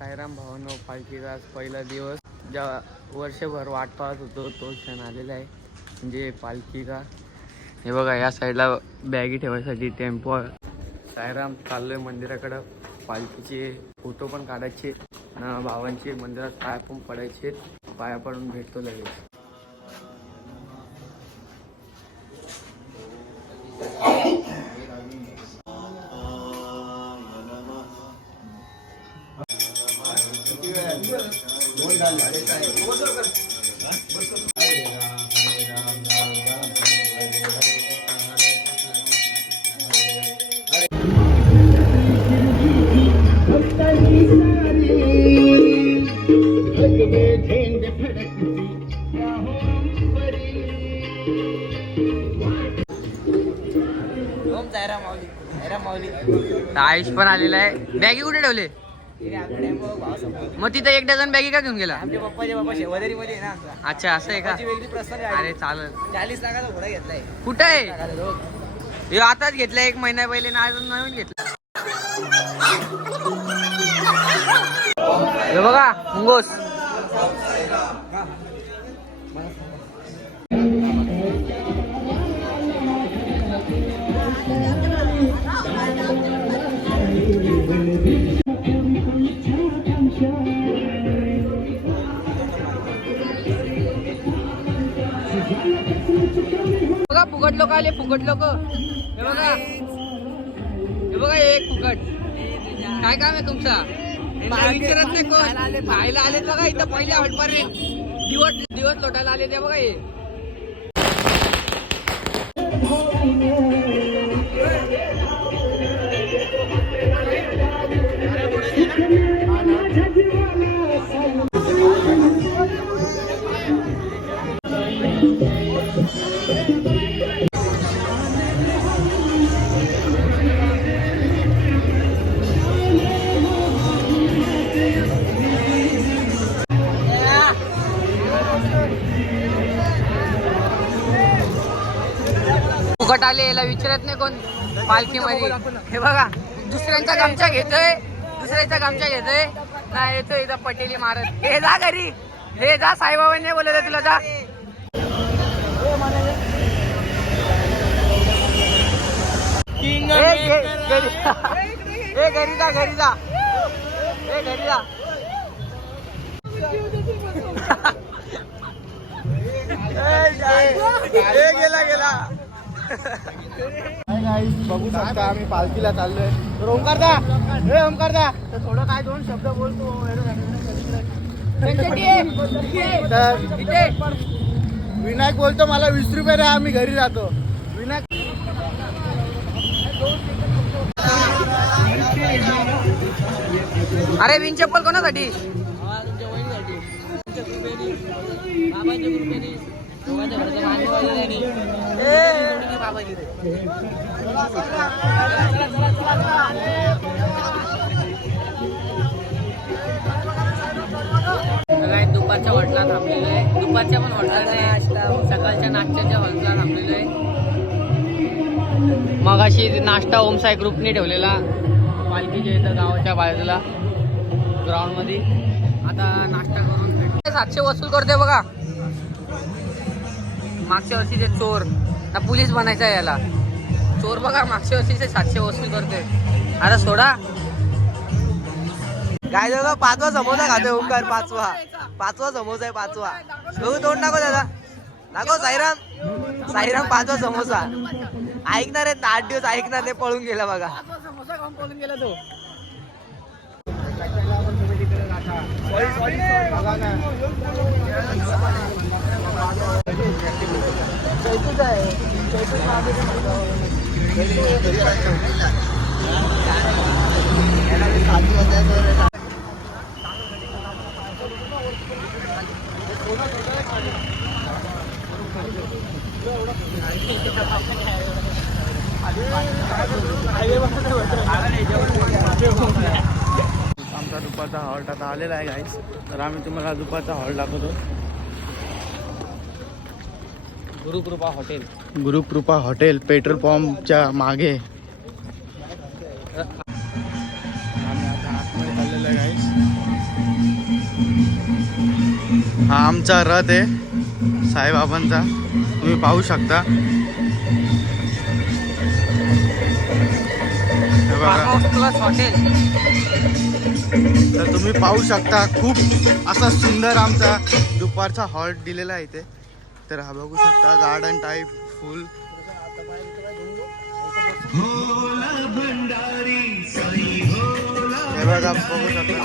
साईराम भावांनो, पालखीचा आज पहिला दिवस. जेव्हा वर्षभर वाट पाहत होतो तो क्षण आलेला आहे, म्हणजे पालखीचा. हे बघा, या साईडला बॅगी ठेवायसाठी टेम्पो आहे. साईराम चाललोय मंदिराकडं. पालखीचे फोटो पण काढायचे, भावांचे मंदिरात पाया पण पडायचे. पाया पडून भेटतो लगेच. आयुष पण आलेला आहे. बॅगी कुठे ठेवले? मग तिथे एक डझन बॅगी का घेऊन गेला? आमच्या पप्पाचे बाबा शेवदारी मध्ये आहे ना आमचा. अच्छा, असं आहे का? वेगळी प्रश्न. अरे चालेल. 40 लाखाचा घोडा घेतलाय. कुठे आहे? हे आताच घेतलं, 1 महिना पहिले ना, अजून नवीन घेतलं. हे बघा मुंगोस. बघा फुकट लोक आले, फुकट लोक. हे बघा, हे बघा, एक फुकट. काय काम आहे तुमचा? विचारत नाही कोण. खायला आलेत बघा इथं पहिल्या हटपर्यंत. दिवस लोटायला आले ते बघा. हे फुकट आले, याला विचारत नाही कोण पालखीमध्ये. हे बघा, दुसऱ्यांचा गमछा घेतोय, नाही येतोय इथं पटेली मारत. हे जा घरी, हे जा, साईबाबांनी बोलत तुला, जा. घरी जा, घरी जा, घरी जा. गेला. बघू शकता आम्ही पालखीला चाललोय. ओंकारदा, हे ओंकारदा, थोडं काय 2 शब्द बोलतो. विनायक बोलतो मला 20 रुपये द्या, आम्ही घरी जातो. विनायक अरे विन चप्पल कोणासाठी? दुपारच्या हॉटेलला थांबलेलं आहे. दुपारच्या पण हॉटेलला आहे, सकाळच्या नाश्त्याच्या हॉटेलला थांबलेलं आहे. मगाशी नाश्ता ओमसाई ग्रुपने ठेवलेला पालखीच्या इथं गावाच्या बाजूला ग्राउंड मध्ये. आता नाश्ता करून 700 वसूल करतोय बघा. मागच्या वर्षी ते चोर ना पोलीस बनायचा आहे याला. चोर बघा, मागच्या वर्षी 700 वसूल करतोय. आता सोडा. काय बघा, 5वा समोसा खातोय ओंकार. 5वा समोसा आहे, 5वा. बघू तोंड दाखव दादा, दाखव. साईराम 5वा समोसा ऐकणार आहेत. 8 दिवस ऐकणार नाही, पळून गेला बघा. समोसा खाऊन पळून गेला तो. आमचा दुपारचा हॉल्ट आता आलेला आहे गाईस. तर आम्ही तुम्हाला दुपारचा हॉल्ट दाखवतो. गुरुकृपा हॉटेल पेट्रोल पंपच्या मागे. आम्ही आता आतमध्ये चाललेलो आहे गाईस. हा आमचा रथ आहे साईबाबांचा, तुम्ही पाहू शकता. हे बघा. तर तुम्ही पाहू शकता खूप असा सुंदर आमचा दुपारचा हॉल्ट दिलेला आहे इथे. तर हा बघू शकता गार्डन टाईप फुल. हे बघा बघू शकता.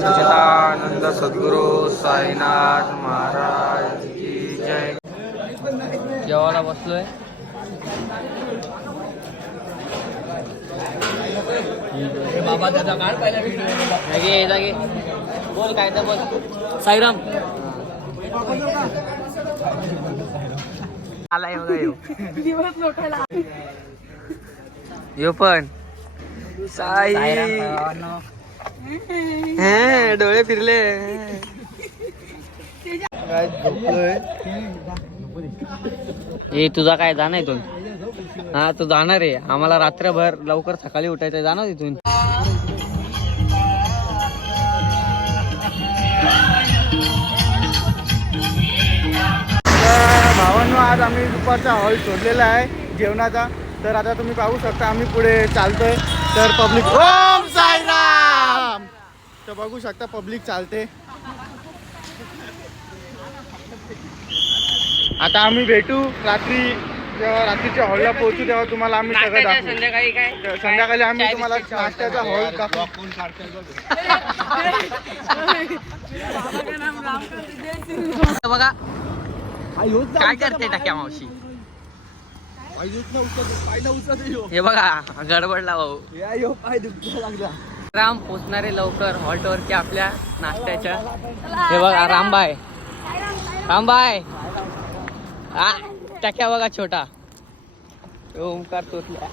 सच्चिदानंद सद्गुरु साईनाथ महाराज की जय. जेवायला बसलोय. बाबा त्याचा काढ पहिला व्हिडिओ. बोल काय तर बोल. साईराम आलाय बघा यो पण साई. हे डोळे फिरले. ए तुझा काय जाणार इथून? हा तू जाणार आहे. आम्हाला रात्रभर लवकर सकाळी उठायचं, जाणार इथून. भावांनो आज आम्ही दुपारचा हॉल शोधलेला आहे जेवणाचा. तर आता तुम्ही पाहू शकता आम्ही पुढे चालतोय. तर पब्लिक ओम साईराम. तर बघू शकता पब्लिक चालते. आता आम्ही भेटू रात्री, जेव्हा रात्रीच्या हॉलला पोहोचू तेव्हा तुम्हाला आम्ही सगळं दाखवू. संध्याकाळी काय संध्याकाळी आम्ही तुम्हाला नाश्त्याचा हॉल दाखवू. बघा काय करते टाक्या मावशी. हे बघा गडबडला भाऊ. राम पोचणारे लवकर हॉल्टवरती आपल्या नाश्त्याच्या. हे बघा रामबाय. रामबाय टाक्या बघा छोटा. ओमकार तोतल्या.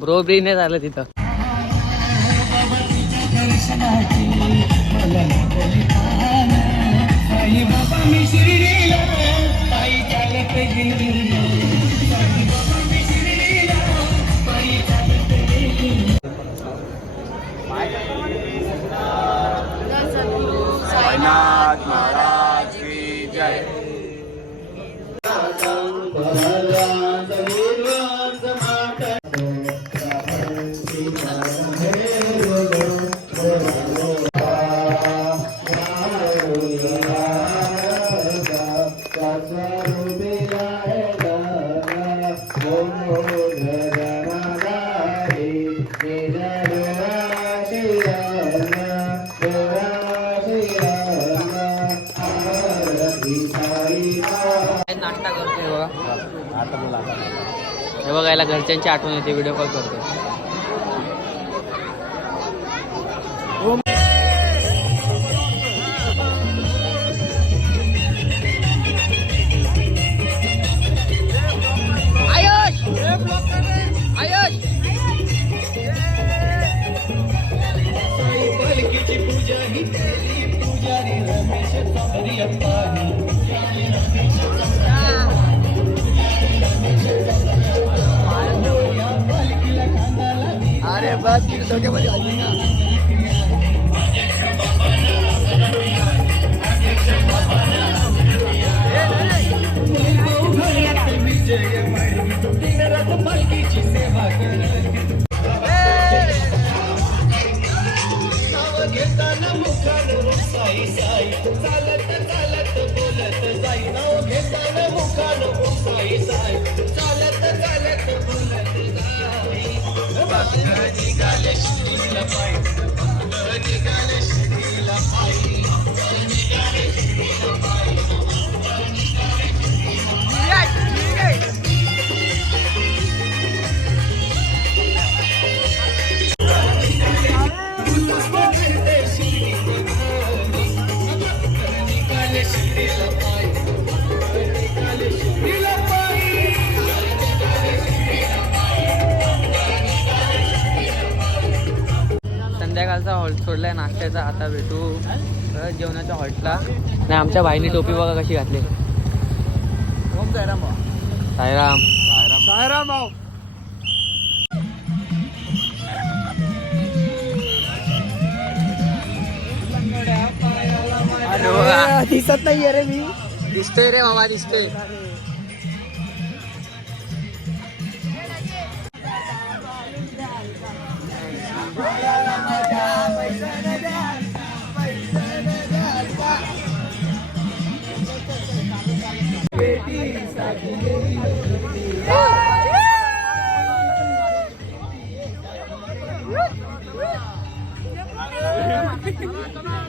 ब्रोब्रीने झालं तिथं. बाबा मी शिर्डीला गोरखनाथ महाराज की जय. नाश्ता करतोय बघा. हे बघा याला घरच्यांची आठवण येते, व्हिडिओ कॉल करतोय. अरे बस डोक्यामध्ये आली ना. संध्याकाळचा हॉल्ट सोडलाय नाश्त्याचा. आता भेटू जेवणाच्या हॉल्टला. नाही आमच्या भाईने टोपी बघा कशी घातली. ओम साईराम भाऊ. साईराम. साईराम भाऊ. दिसत नाहीये रे मी. दिसतोय रे बाबा, दिसतोय.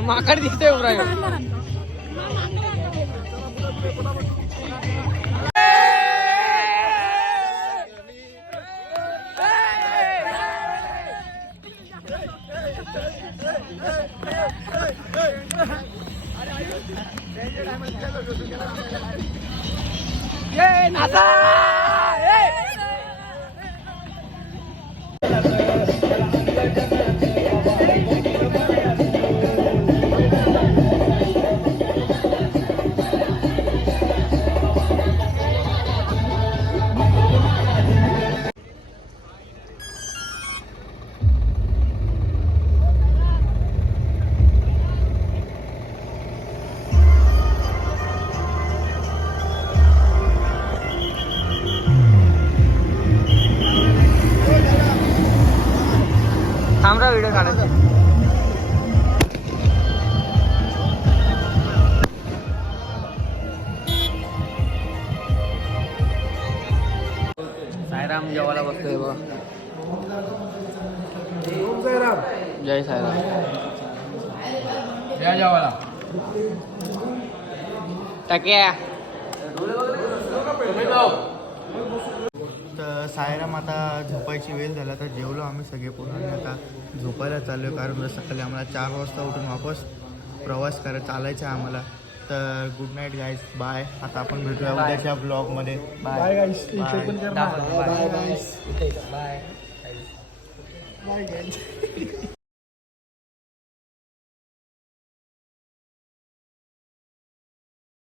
माकड दिसतोय उभराय. थांबरा व्हिडिओ काढायचा. साईराम जेवायला बसतोय बघ. जय साईराम. जय जेवायला. टक्या. तर साईराम आता झोपायची वेळ झाला, तर जेवलो आम्ही सगळे पूर्ण. आता झोपायला चाललो कारण सकाळी आम्हाला 4 वाजता उठून वापस प्रवास चालायचा आहे आम्हाला. तर गुड नाईट गाईज, बाय. आता आपण भेटूया उद्याच्या ब्लॉगमध्ये. Bye guys. Bye guys. Bye guys.